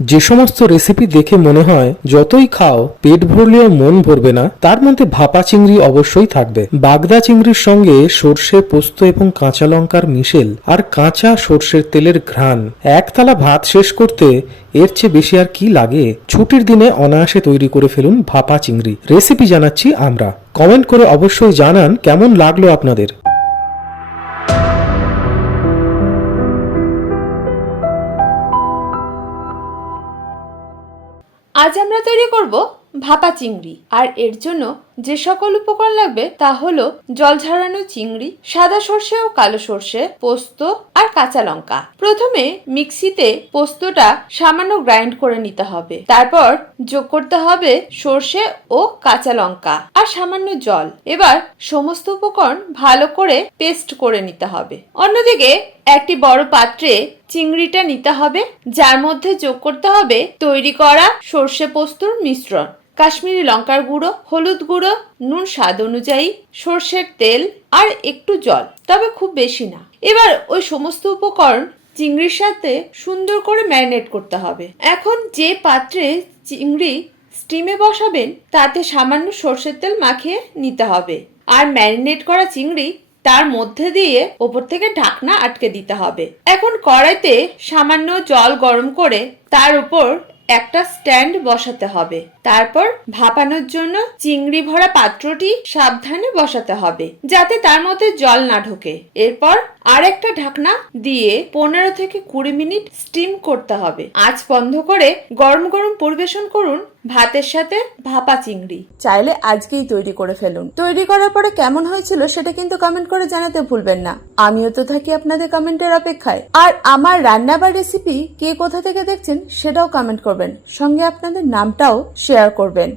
যে সমস্ত রেসিপি দেখে মনে হয়, যতই খাও, পেট ভরলেও মন ভরবে না, তার মধ্যে ভাপা চিংড়ি অবশ্যই থাকবে। বাগদা চিংড়ির সঙ্গে সর্ষে পোস্ত এবং কাঁচা লঙ্কার মিশেল আর কাঁচা সর্ষের তেলের ঘ্রাণ। একতলা ভাত শেষ করতে এর চেয়ে বেশি আর কি লাগে? ছুটির দিনে অনায়াসে তৈরি করে ফেলুন ভাপা চিংড়ি। রেসিপি জানাচ্ছি আমরা। কমেন্ট করে অবশ্যই জানান কেমন লাগল আপনাদের। আজ আমরা তৈরি করব ভাপা চিংড়ি আর এর জন্য যে সকল উপকরণ লাগবে তা হলো জল ঝরানো চিংড়ি, সাদা সর্ষে ও কালো সর্ষে, পোস্ত আর কাঁচা লঙ্কা। প্রথমে মিক্সিতে পোস্তটা সামান্য গ্রাইন্ড করে নিতে হবে। তারপর যোগ করতে হবে সর্ষে ও কাঁচা লঙ্কা আর সামান্য জল। এবার সমস্ত উপকরণ ভালো করে পেস্ট করে নিতে হবে। অন্যদিকে একটি বড় পাত্রে চিংড়িটা নিতে হবে, যার মধ্যে যোগ করতে হবে তৈরি করা সর্ষে পোস্তর মিশ্রণ। কাশ্মীরি লঙ্কার গুঁড়ো, হলুদ গুঁড়ো, নুন স্বাদ অনুযায়ী, সর্ষের তেল আর একটু জল, তবে খুব বেশি না। এবার ওই সমস্ত উপকরণ চিংড়ির সাথে সুন্দর করে ম্যারিনেট করতে হবে। এখন যে পাত্রে চিংড়ি স্টিমে বসাবেন, তাতে সামান্য সর্ষের তেল মাখিয়ে নিতে হবে। আর ম্যারিনেট করা চিংড়ি তার মধ্যে দিয়ে ওপর থেকে ঢাকনা আটকে দিতে হবে। এখন কড়াইতে সামান্য জল গরম করে তার উপর একটা স্ট্যান্ড বসাতে হবে। তারপর ভাপানোর জন্য চিংড়ি ভরা পাত্রটি সাবধানে বসাতে হবে, যাতে তার মধ্যে জল না ঢোকে। এরপর আর একটা ঢাকনা দিয়ে পনেরো থেকে কুড়ি মিনিট স্টিম করতে হবে। আজ বন্ধ করে গরম গরম পরিবেশন করুন। ভাতের সাথে ভাপা চিংড়ি। চাইলে আজকেই তৈরি করে ফেলুন। তৈরি করার পরে কেমন হয়েছিল সেটা কিন্তু কমেন্ট করে জানাতে ভুলবেন না। আমিও তো থাকি আপনাদের কমেন্টের অপেক্ষায়। আর আমার রান্না বা রেসিপি কে কোথা থেকে দেখছেন সেটাও কমেন্ট করবেন। সঙ্গে আপনাদের নামটাও শেয়ার করবেন।